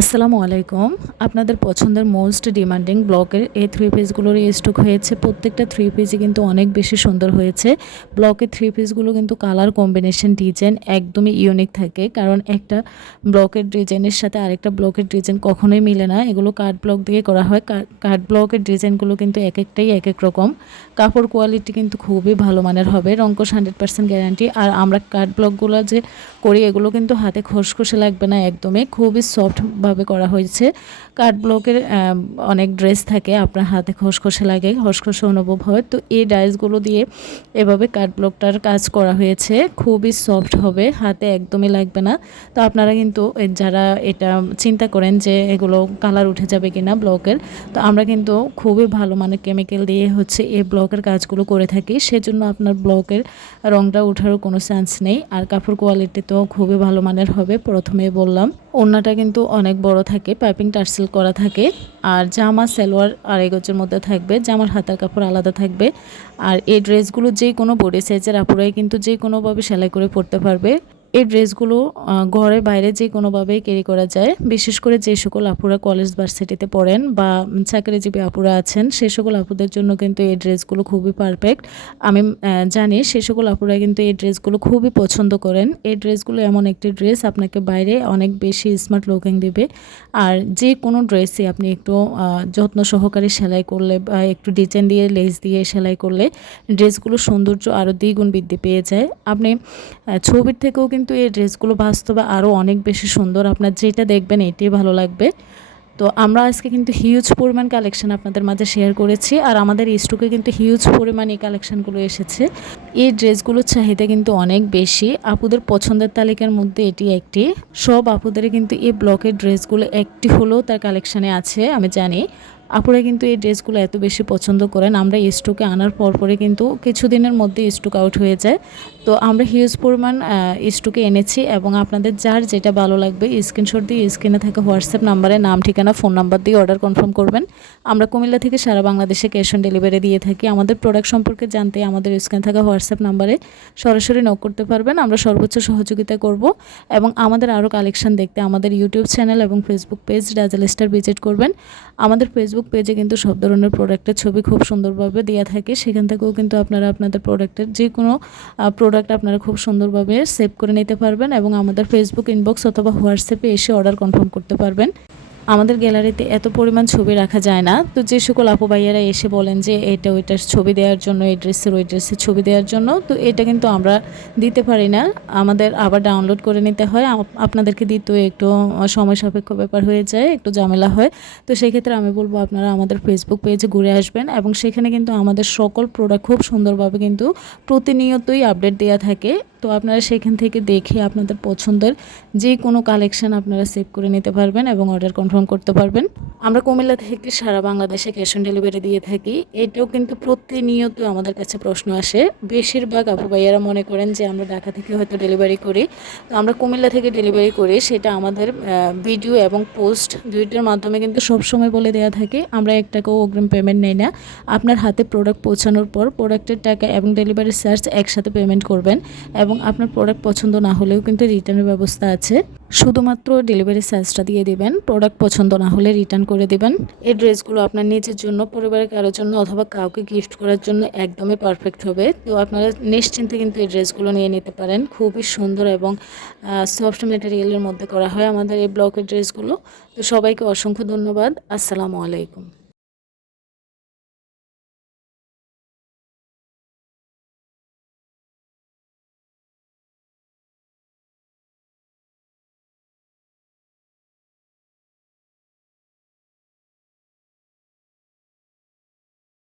আসসালামু আলাইকুম। আপনাদের পছন্দের মোস্ট ডিমান্ডিং ব্লকের এই থ্রি পিসগুলোর স্টক হয়েছে। প্রত্যেকটা থ্রি পিসই কিন্তু অনেক বেশি সুন্দর হয়েছে। ব্লকের থ্রি পিসগুলো কিন্তু কালার কম্বিনেশন ডিজাইন একদমই ইউনিক থাকে। কারণ একটা ব্লকের ডিজাইনের সাথে আরেকটা ব্লকের ডিজাইন কখনোই মিলে না। এগুলো কাঠ ব্লক দিয়ে করা হয়। কাঠ ব্লকের ডিজাইনগুলো কিন্তু এক একটাই এক এক রকম। কাপড় কোয়ালিটি কিন্তু খুবই ভালো মানের হবে। রঙ্কশ হান্ড্রেড পার্সেন্ট গ্যারান্টি আর আমরা কাঠ ব্লকগুলো যে করি, এগুলো কিন্তু হাতে খসখসে লাগবে না একদমই। খুবই সফট ভাবে করা হয়েছে। কাঠ ব্লকের অনেক ড্রেস থাকে, আপনার হাতে খসখসে লাগে, খসখসে অনুভব হয়। তো এই ডাইসগুলো দিয়ে এভাবে কাঠ ব্লকটার কাজ করা হয়েছে। খুবই সফট হবে, হাতে একদমই লাগবে না। তো আপনারা কিন্তু যারা এটা চিন্তা করেন যে এগুলো কালার উঠে যাবে কিনা ব্লকের, তো আমরা কিন্তু খুবই ভালো মানে কেমিক্যাল দিয়ে হচ্ছে এই ব্লকের কাজগুলো করে থাকি। সেজন্য আপনার ব্লকের রংটা ওঠারও কোনো চান্স নেই। আর কাপড় কোয়ালিটি তো খুবই ভালো মানের হবে প্রথমে বললাম। ওড়নাটা কিন্তু অনেক বড় থাকে, পাইপিং টার্সেল করা থাকে, আর জামা, সালোয়ার আড়াই গজের মধ্যে থাকবে, জামার হাতার কাপড় আলাদা থাকবে, আর এই ড্রেসগুলো যে কোনো বডি সাইজের আপুরাই কিন্তু যে কোনোভাবে সেলাই করে পরতে পারবে। এই ড্রেসগুলো ঘরে বাইরে যে কোনোভাবেই ক্যারি করা যায়, বিশেষ করে যে সকল আপুরা কলেজ ভার্সিটিতে পড়েন বা চাকরিজীবী আপুরা আছেন, সে সকল আপুদের জন্য কিন্তু এই ড্রেসগুলো খুবই পারফেক্ট আমি জানি সে সকল আপুরা কিন্তু এই ড্রেসগুলো খুবই পছন্দ করেন। এই ড্রেসগুলো এমন একটি ড্রেস, আপনাকে বাইরে অনেক বেশি স্মার্ট লুকিং দেবে। আর যে কোনো ড্রেসই আপনি একটু যত্ন সহকারে সেলাই করলে বা একটু ডিজাইন দিয়ে লেস দিয়ে সেলাই করলে ড্রেসগুলো সৌন্দর্য আরও দ্বিগুণ বৃদ্ধি পেয়ে যায়। আপনি ছবির থেকেও কিন্তু এই ড্রেসগুলো বাস্তবে আরও অনেক বেশি সুন্দর। আপনার যেটা দেখবেন, এটাই ভালো লাগবে। তো আমরা আজকে কিন্তু হিউজ পরিমাণ কালেকশন আপনাদের মাঝে শেয়ার করেছি আর আমাদের স্টকে কিন্তু হিউজ পরিমাণ এই কালেকশানগুলো এসেছে। এই ড্রেসগুলোর চাহিদা কিন্তু অনেক বেশি। আপুদের পছন্দের তালিকার মধ্যে এটি একটি। সব আপুদের কিন্তু এই ব্লকের ড্রেসগুলো একটি হলেও তার কালেকশানে আছে, আমি জানি। আপুরা কিন্তু এই ড্রেসগুলো এত বেশি পছন্দ করেন। আমরা স্টকে আনার পর পরে কিন্তু কিছুদিনের মধ্যে স্টক আউট হয়ে যায়। তো আমরা হিউজ পরিমাণ স্টকে এনেছি এবং আপনাদের যার যেটা ভালো লাগবে স্ক্রিনশট দিয়ে স্ক্রিনে থাকা হোয়াটসঅ্যাপ নাম্বারে নাম, ঠিকানা ফোন নাম্বার দিয়ে অর্ডার কনফার্ম করবেন। আমরা কুমিল্লা থেকে সারা বাংলাদেশে ক্যাশ অন ডেলিভারি দিয়ে থাকি। আমাদের প্রোডাক্ট সম্পর্কে জানতে আমাদের স্ক্রিনে থাকা হোয়াটসঅ্যাপ নাম্বারে সরাসরি নক করতে পারবেন। আমরা সর্বোচ্চ সহযোগিতা করব এবং আমাদের আরও কালেকশন দেখতে আমাদের ইউটিউব চ্যানেল এবং Facebook page dazzle star visit করবেন। আমাদের ফেসবুক পেজে কিন্তু সব ধরনের প্রোডাক্টের ছবি খুব সুন্দরভাবে দেওয়া থাকে। সেখান থেকেও কিন্তু আপনারা আপনাদের প্রোডাক্টের যে কোনো প্রোডাক্ট আপনারা খুব সুন্দরভাবে সেভ করে নিতে পারবেন এবং আমাদের ফেসবুক ইনবক্স অথবা হোয়াটসঅ্যাপে এসে অর্ডার কনফার্ম করতে পারবেন। আমাদের গ্যালারিতে এত পরিমাণ ছবি রাখা যায় না। তো যে সকল আপু ভাইয়ারা এসে বলেন যে এটা ওইটার ছবি দেওয়ার জন্য, এই ড্রেসের ওই ড্রেসের ছবি দেওয়ার জন্য, তো এটা কিন্তু আমরা দিতে পারি না। আমাদের আবার ডাউনলোড করে নিতে হয়। আপনাদেরকে দিতেও একটু সময় সাপেক্ষ ব্যাপার হয়ে যায়, একটু ঝামেলা হয়। তো সেই ক্ষেত্রে আমি বলব আপনারা আমাদের ফেসবুক পেজে ঘুরে আসবেন এবং সেখানে কিন্তু আমাদের সকল প্রোডাক্ট খুব সুন্দরভাবে কিন্তু প্রতিনিয়তই আপডেট দেওয়া থাকে। তো আপনারা সেখান থেকে দেখে আপনাদের পছন্দের যে কোনো কালেকশান আপনারা সেভ করে নিতে পারবেন এবং অর্ডার কনফার্ম করতে পারবেন। আমরা কুমিল্লা থেকে সারা বাংলাদেশে ক্যাশ অন ডেলিভারি দিয়ে থাকি। এটাও কিন্তু প্রতিনিয়ত আমাদের কাছে প্রশ্ন আসে। বেশিরভাগ আপু ভাইয়ারা মনে করেন যে আমরা ঢাকা থেকে হয়তো ডেলিভারি করি। তো আমরা কুমিল্লা থেকে ডেলিভারি করি, সেটা আমাদের ভিডিও এবং পোস্ট দুইটার মাধ্যমে কিন্তু সবসময় বলে দেওয়া থাকে। আমরা এক টাকাও অগ্রিম পেমেন্ট নেই না। আপনার হাতে প্রোডাক্ট পৌঁছানোর পর প্রোডাক্টের টাকা এবং ডেলিভারি চার্জ একসাথে পেমেন্ট করবেন এবং আপনার প্রোডাক্ট পছন্দ না হলেও কিন্তু রিটার্নের ব্যবস্থা আছে। শুধুমাত্র ডেলিভারি চার্জটা দিয়ে দিবেন। প্রোডাক্ট পছন্দ না হলে রিটার্ন করে দেবেন। এই ড্রেসগুলো আপনার নিজের জন্য, পরিবারের কারোর জন্য অথবা কাউকে গিফট করার জন্য একদমই পারফেক্ট হবে। তো আপনারা নিশ্চিন্তে কিন্তু এই ড্রেসগুলো নিয়ে নিতে পারেন। খুবই সুন্দর এবং সফট মেটেরিয়ালের মধ্যে করা হয় আমাদের এই ব্লকের ড্রেসগুলো। তো সবাইকে অসংখ্য ধন্যবাদ। আসসালামু আলাইকুম।